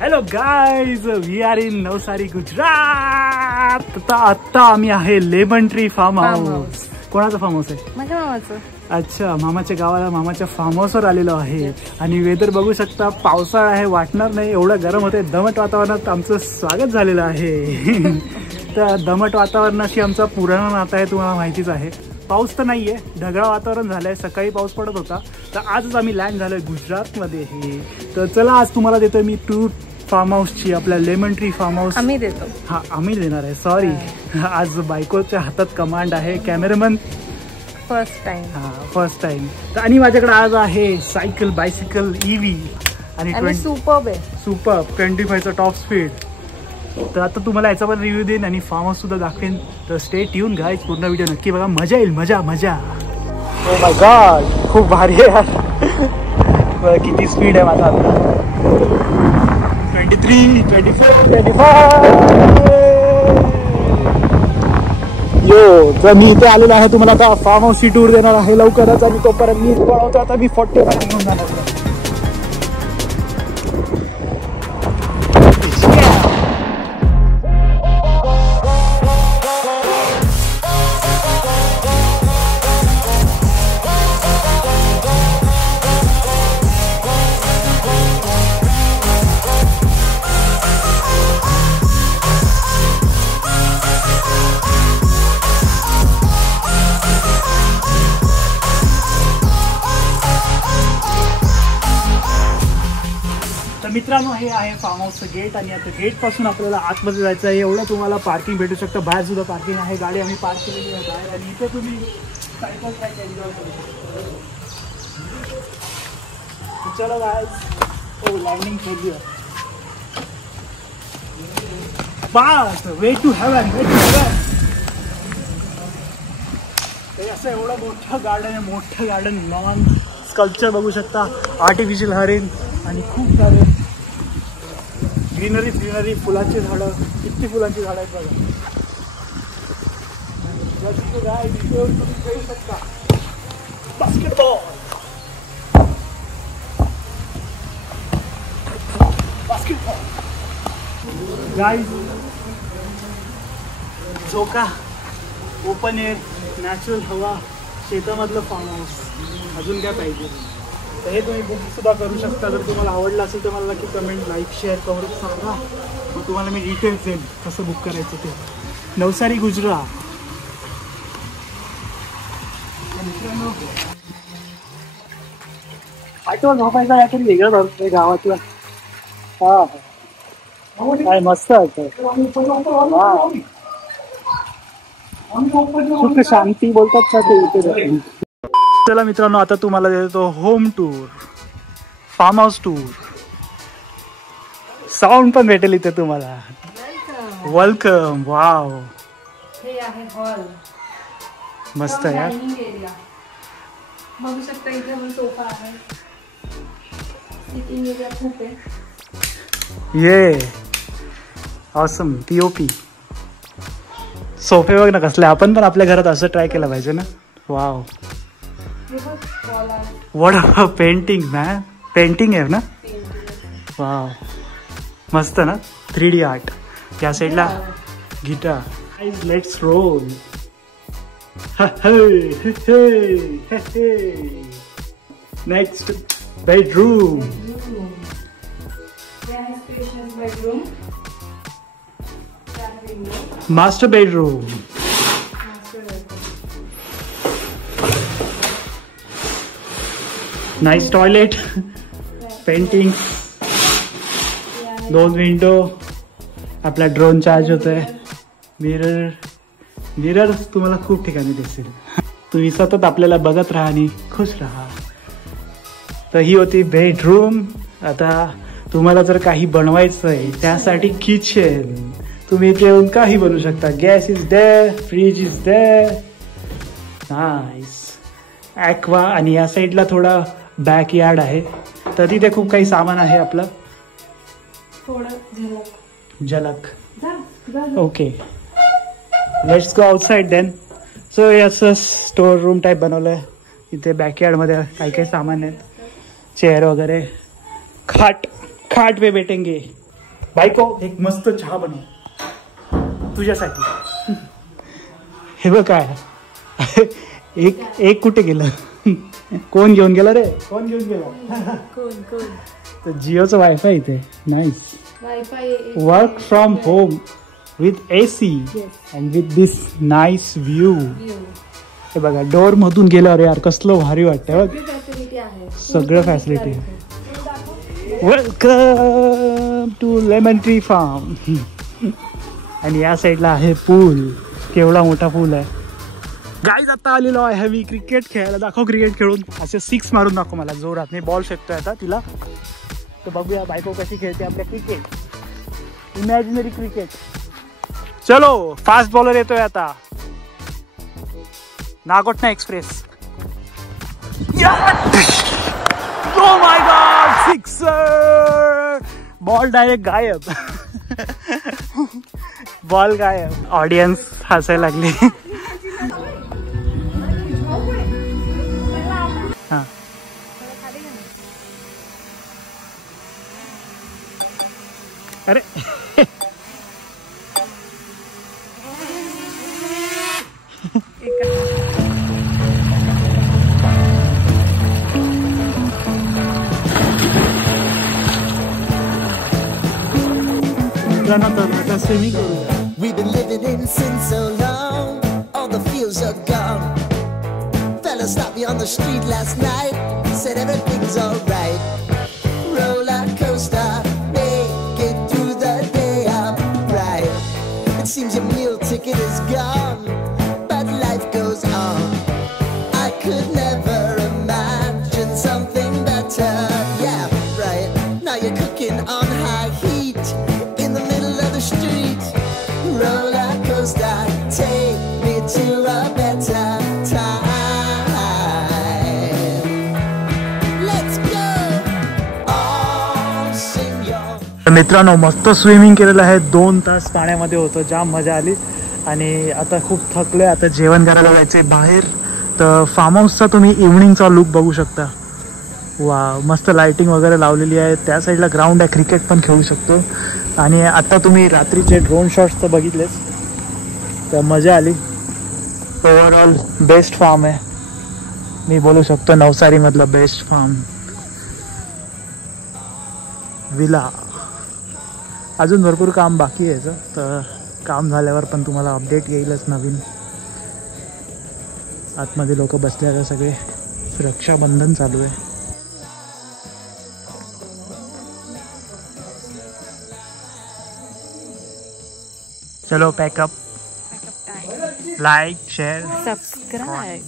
Hello guys, we are in Navsari Gujarat. आता आम्ही आहे लेमन ट्री फार्म हाऊस. कोणाचं फार्म हाऊस आहे? माझ्या मामाचं. अच्छा, मामाच्या गावाला मामाच्या फार्म हाऊसवर आलेलो आहे. आणि वेदर बघू शकता, पावसाळा आहे, वाटणार नाही एवढं गरम होते. दमट वातावरणात आमचं स्वागत झालेलं आहे. तर दमट वातावरणाशी आमचा पुराणा नाता आहे, तुम्हाला माहितीच आहे. पाऊस तर नाहीये, ढगाळ वातावरण झालंय. सकाळी पाऊस पडत होता, तर आजच आम्ही लँड झालोय गुजरातमध्ये. तर चला, आज तुम्हाला देतोय मी टूर फार्म हाऊसची, आपल्या लेमन ट्री फार्म हाऊस. आम्ही देतो. हा, आम्ही देणार आहे. सॉरी, आज बायकोच्या हातात कमांड आहे. Cameraman first time. हा, फर्स्ट टाइम. तर आणि माझ्याकडे आज आहे सायकल, बायसिकल EV आणि सुपर्ब आहे. सुपर्ब 25चा टॉप स्पीड. तर आता तुम्हाला याचा पण रिव्ह्यू देईन आणि फार्म हाऊस सुद्धा दाखवेन. तर स्टे ट्यून गाईज, पूर्ण व्हिडिओ नक्की बघा, मजा येईल. मजा मजा. ओ माय गॉड, खूप भारी आहे यार. किती स्पीड आहे माझा आता? 23, 24, 25. यो, तर मी इथे आलेलो आहे. तुम्हाला आता फार्म हाऊसची टूर देणार आहे लवकरच. आणि तोपर्यंत मी पळवतो आता. मी 45 घेऊन जाणार. मित्रांनो, हे आहे फार्म हाऊसचं गेट. आणि आता गेट पासून आपल्याला आतमध्ये जायचं आहे. एवढं तुम्हाला पार्किंग भेटू शकतं. बाहेर सुद्धा पार्किंग आहे. गाडी आम्ही पार्क केलेली आहे बाहेर. आणि इथे तुम्ही सायकल ट्रॅक एन्जॉय करू शकता. चलो गाइस, ओ लँडिंग फेल्युअर. बस, way to heaven, way to heaven. हे असं एवढं मोठं गार्डन आहे. मोठं गार्डन, लॉन, स्कल्पचर बघू शकता, आर्टिफिशियल हरिण आणि खूप सारे ग्रीनरी, फुलांची झाडं. किती फुलांची झाडं आहेत बघा. तुम्ही खेळू शकता बास्केटबॉल. गाईज, झोका, ओपन एअर, नॅचरल हवा, शेतामधलं फार्म हाऊस. अजून काय पाहिजे? तर हे तुम्ही बुक सुद्धा करू शकता. जर तुम्हाला आवडलं असेल तर मला नक्की कमेंट, लाईक, शेअर करून सांगा. मग तुम्हाला मी डिटेल्स देईन कसं बुक करायचं ते. नवसारी गुजरात. मित्रांनो, आठवण झोपायचा काहीतरी वेगळं झालं गावातलं. हा, काय मस्त आहे. सुख शांती बोलतात ना ते. चला मित्रांनो, आता तुम्हाला देतो home tour, farm house tour. Sound पण भेटेल इथे तुम्हाला. वेलकम. वाव, हे आहे हॉल. मस्त आहे यार. बघू शकता, इथे पण सोफा आहे. सिटिंग एरिया खूप आहे. ये ऑसम. POP सोफे बघ ना कसले. आपण पण आपल्या घरात असं ट्राय केलं पाहिजे ना. Wow, what a painting man. Painting आहे ना. वाव, मस्त ना. 3D art. या साईडला guitar. Let's roll. Next, bedroom. Master bedroom. Nice toilet. Painting, 2 window. आपला ड्रोन चार्ज होतोय. मिरर तुम्हाला खूप ठिकाणी दिसेल. तुम्ही सतत आपल्याला बघत राहा आणि खुश राहा. तर ही होती बेडरूम. आता तुम्हाला जर काही बनवायचं आहे त्यासाठी किचन, तुम्ही इथे येऊन काही बनवू शकता. Gas is there, fridge is there, nice. Aqua आणि या साईडला थोडा बॅक यार्ड आहे, तर तिथे खूप काही सामान आहे आपलं. झलक. Okay, let's go outside then. So याचं स्टोर रूम टाईप बनवलंय. इथे बॅकयार्डमध्ये काही काही सामान आहेत, चेअर वगैरे, खाट पे बैठेंगे. बायको एक मस्त चहा बनव तुझ्यासाठी. हे बघ काय, एक कुठे गेलं, कोण घेऊन गेला रे, कोण घेऊन गेला? कोण तर जिओचं वायफाय इथे. Nice. Wifi work from home with AC and with this nice view. हे बघा, डोअर मधून गेल्यावर यार कसलं भारी वाटतं. फॅसिलिटी आहे, सगळं facility. Welcome to lemon tree farm. आणि या साईडला आहे पूल, केवढा मोठा पूल आहे. गाईज आता आलेलो आहे मी क्रिकेट खेळायला. दाखव क्रिकेट खेळून, असे 6 मारून दाखव मला जोरात. मी बॉल फेकतोय आता तिला, तर बघूया बायको कशी खेळते आपल्या क्रिकेट, इमॅजिनरी क्रिकेट. चलो, फास्ट बॉलर येतोय आता, Nagothana express. Oh my God, sixer. Ball direct गायब. बॉल गायब. ऑडियन्स हसायला लागली. हा, अरे We've been living in sin so long, all the feels are gone. Fella stopped me on the street last night, said everything's alright. Roller coaster, make it through the day, I'm right. It seems your meal ticket is gone, but life goes on. I could never imagine something better. Yeah, right. Now you're cooking on high heat in the middle of the street. Roller coaster, take me to a better time. Let's go. All sing your. मित्रांनो, मस्त swimming केलेलं आहे. 2 तास पाण्यामध्ये होतं, जाम मजा आली. आणि आता खूप थकलोय, आता जेवण करायला जायचंय बाहेर. तर फार्म हाऊसचा तुम्ही इव्हनिंगचा लुक बघू शकता. वा, मस्त लाइटिंग वगैरे लावलेली आहे. त्या साईडला ग्राउंड आहे, क्रिकेट पण खेळू शकतो. आणि आता तुम्ही रात्रीचे ड्रोन शॉट्स तर बघितलेच, तर मजा आली. ओव्हरऑल बेस्ट फार्म आहे, मी बोलू शकतो नवसारीमधलं बेस्ट फार्म. विला. अजून भरपूर काम बाकी आहे, तर काम झाल्यावर पण तुम्हाला अपडेट येईलच नवीन. आतमध्ये लोक बसले आता सगळे, रक्षाबंधन चालू आहे. चलो पैकअप, लाइक, शेयर, सबस्क्राइब.